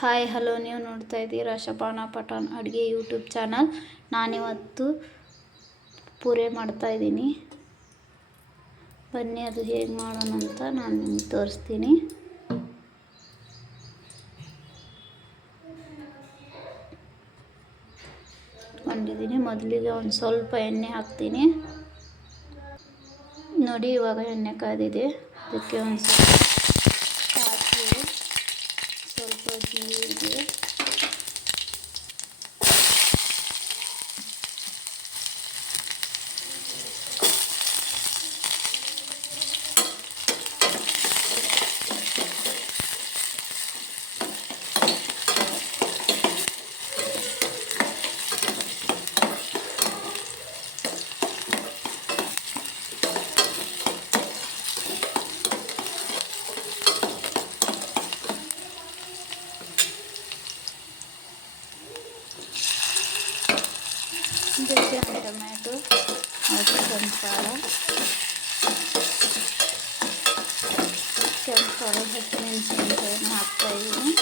Hi hello, ನೀವು ನೋಡ್ತಾ ಇದ್ದೀರಾ ಶಬಾನಾ ಪಠಾಣ್ ಅಡುಗೆ ಯೂಟ್ಯೂಬ್ ಚಾನಲ್. ನಾನಿವತ್ತು ಪೂರಿ ಮಾಡ್ತಾಯಿದ್ದೀನಿ. ಬನ್ನಿ ಅದು ಹೇಗೆ ಮಾಡೋಣ ಅಂತ ನಾನು ನಿಮಗೆ ತೋರಿಸ್ತೀನಿ. ಕೊಂಡಿದ್ದೀನಿ. ಮೊದಲಿಗೆ ಒಂದು ಸ್ವಲ್ಪ ಎಣ್ಣೆ ಹಾಕ್ತೀನಿ ನೋಡಿ. ಇವಾಗ ಎಣ್ಣೆ ಕಾದಿದೆ. ಅದಕ್ಕೆ ಒಂದು ಸ್ವಲ್ಪ ಸಾಸಿವೆ, ಸ್ವಲ್ಪ ಜೀರಿಗೆ, ಟೊಮ್ಯಾಟೊ, ಕೆಂಪುಕಾರ, ಹಸಿಮೆಣಸಿನಕಾಯಿನ ಹಾಕ್ತಾಯಿದ್ದೀನಿ.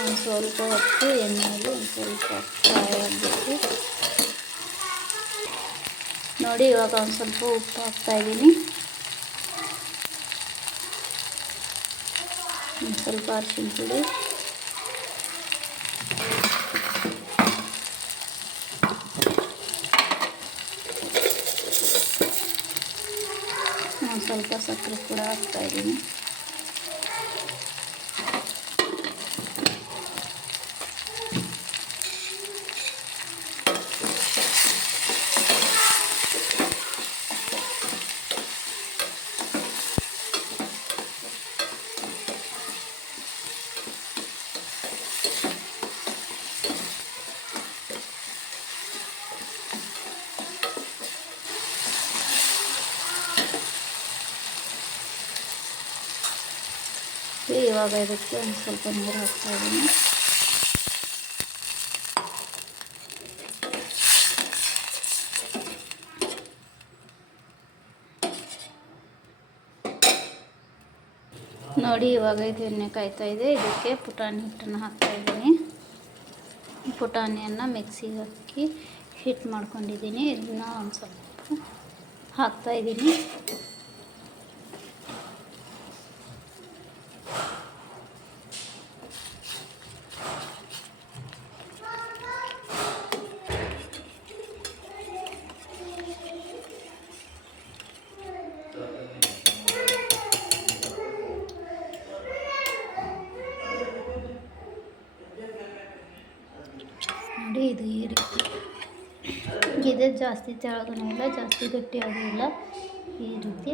ಒಂದು ಸ್ವಲ್ಪ ಹೊತ್ತು ಎಣ್ಣೆಯಲ್ಲಿ ಒಂದು ಸ್ವಲ್ಪ ಫ್ರೈ ಆಗಬೇಕು ನೋಡಿ. ಇವಾಗ ಒಂದು ಸ್ವಲ್ಪ ಉಪ್ಪು ಹಾಕ್ತಾಯಿದ್ದೀನಿ, ಒಂದು ಸ್ವಲ್ಪ ಅರಿಶಿನ ಪುಡಿ, ಒಂದು ಸ್ವಲ್ಪ ಸಕ್ಕರೆ ಕೂಡ ಹಾಕ್ತಾಯಿದ್ದೀನಿ. ಇವಾಗ ಇದಕ್ಕೆ ಒಂದು ಸ್ವಲ್ಪ ನೀರು ಹಾಕ್ತಾಯಿದ್ದೀನಿ. ನೋಡಿ, ಇವಾಗ ಇದು ಎಣ್ಣೆ ಕಾಯ್ತಾ ಇದೆ. ಇದಕ್ಕೆ ಪುಟಾಣಿ ಹಿಟ್ಟನ್ನು ಹಾಕ್ತಾಯಿದ್ದೀನಿ. ಪುಟಾಣಿಯನ್ನು ಮಿಕ್ಸಿಗೆ ಹಾಕಿ ಹಿಟ್ಟು ಮಾಡ್ಕೊಂಡಿದ್ದೀನಿ. ಇದನ್ನ ಒಂದು ಸ್ವಲ್ಪ ಹಾಕ್ತಾಯಿದ್ದೀನಿ. ನೋಡಿ, ಇದು ಈ ರೀತಿ ಇದೆ. ಜಾಸ್ತಿ ತೆಳಗೂ ಇಲ್ಲ, ಜಾಸ್ತಿ ಗಟ್ಟಿಯಾಗೂ ಇಲ್ಲ. ಈ ರೀತಿ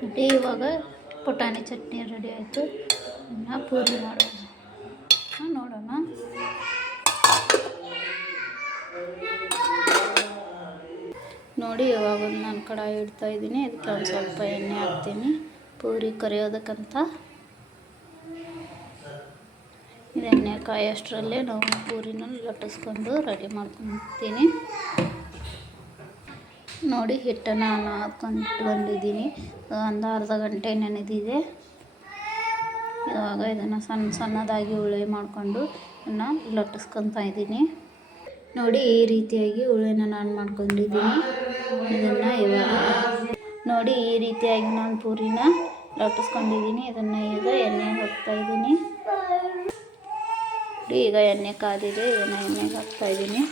ನೋಡಿ. ಇವಾಗ ಪುಟಾಣಿ ಚಟ್ನಿ ರೆಡಿ ಆಯಿತು. ಇನ್ನು ಪೂರಿ ಮಾಡೋಣ, ನೋಡೋಣ. ನೋಡಿ, ಇವಾಗ ನಾನು ಕಡಾಯಿ ಇಡ್ತಾಯಿದ್ದೀನಿ. ಇದಕ್ಕೆ ಒಂದು ಸ್ವಲ್ಪ ಎಣ್ಣೆ ಹಾಕ್ತೀನಿ, ಪೂರಿ ಕರಿಯೋದಕ್ಕಂತ. ಎಣ್ಣೆ ಕಾಯೋಷ್ಟರಲ್ಲೇ ನಾವು ಪೂರಿನ ಲಟ್ಟಿಸ್ಕೊಂಡು ರೆಡಿ ಮಾಡ್ಕೊತೀನಿ. ನೋಡಿ, ಹಿಟ್ಟನ್ನು ನಾನು ಹಾಕ್ಕೊಂಡು ಇಟ್ಕೊಂಡಿದ್ದೀನಿ. ಒಂದು ಅರ್ಧ ಗಂಟೆ ನೆನೆದಿದೆ. ಇವಾಗ ಇದನ್ನು ಸಣ್ಣ ಸಣ್ಣದಾಗಿ ಉಳ್ಳಿ ಮಾಡಿಕೊಂಡು ಇದನ್ನು ಲಟ್ಟಿಸ್ಕೊತಾ ಇದ್ದೀನಿ. ನೋಡಿ, ಈ ರೀತಿಯಾಗಿ ಉಳ್ಳಿನ ನಾನು ಮಾಡ್ಕೊಂಡಿದ್ದೀನಿ. ಇದನ್ನು ಇವಾಗ ನೋಡಿ, ಈ ರೀತಿಯಾಗಿ ನಾನು ಪೂರಿನ ಲಟ್ಟಿಸ್ಕೊಂಡಿದ್ದೀನಿ. ಇದನ್ನು ಈಗ ಎಣ್ಣೆಗೆ ಹಾಕ್ತಾಯಿದ್ದೀನಿ. ಈಗ ಎಣ್ಣೆ ಕಾದಿದೆ. ಇದನ್ನು ಎಣ್ಣೆಗೆ ಹಾಕ್ತಾಯಿದ್ದೀನಿ.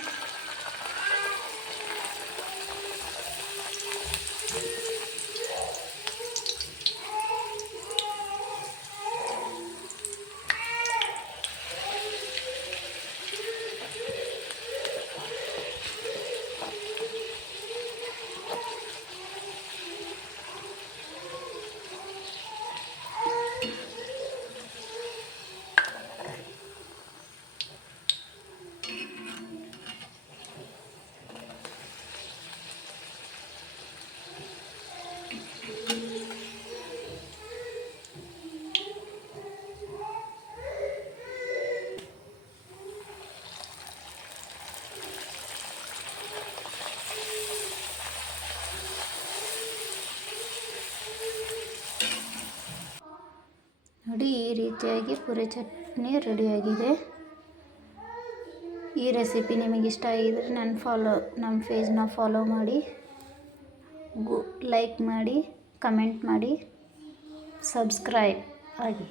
ರೀತಿಯಾಗಿ ಪುರಿ ಚಟ್ನಿ ರೆಡಿಯಾಗಿದೆ. ಈ ರೆಸಿಪಿ ನಿಮಗೆ ಇಷ್ಟ ಆಗಿದರೆ ನಮ್ಮ ಪೇಜ್ನ ಫಾಲೋ ಮಾಡಿ, ಲೈಕ್ ಮಾಡಿ, ಕಮೆಂಟ್ ಮಾಡಿ, ಸಬ್ಸ್ಕ್ರೈಬ್ ಆಗಿ.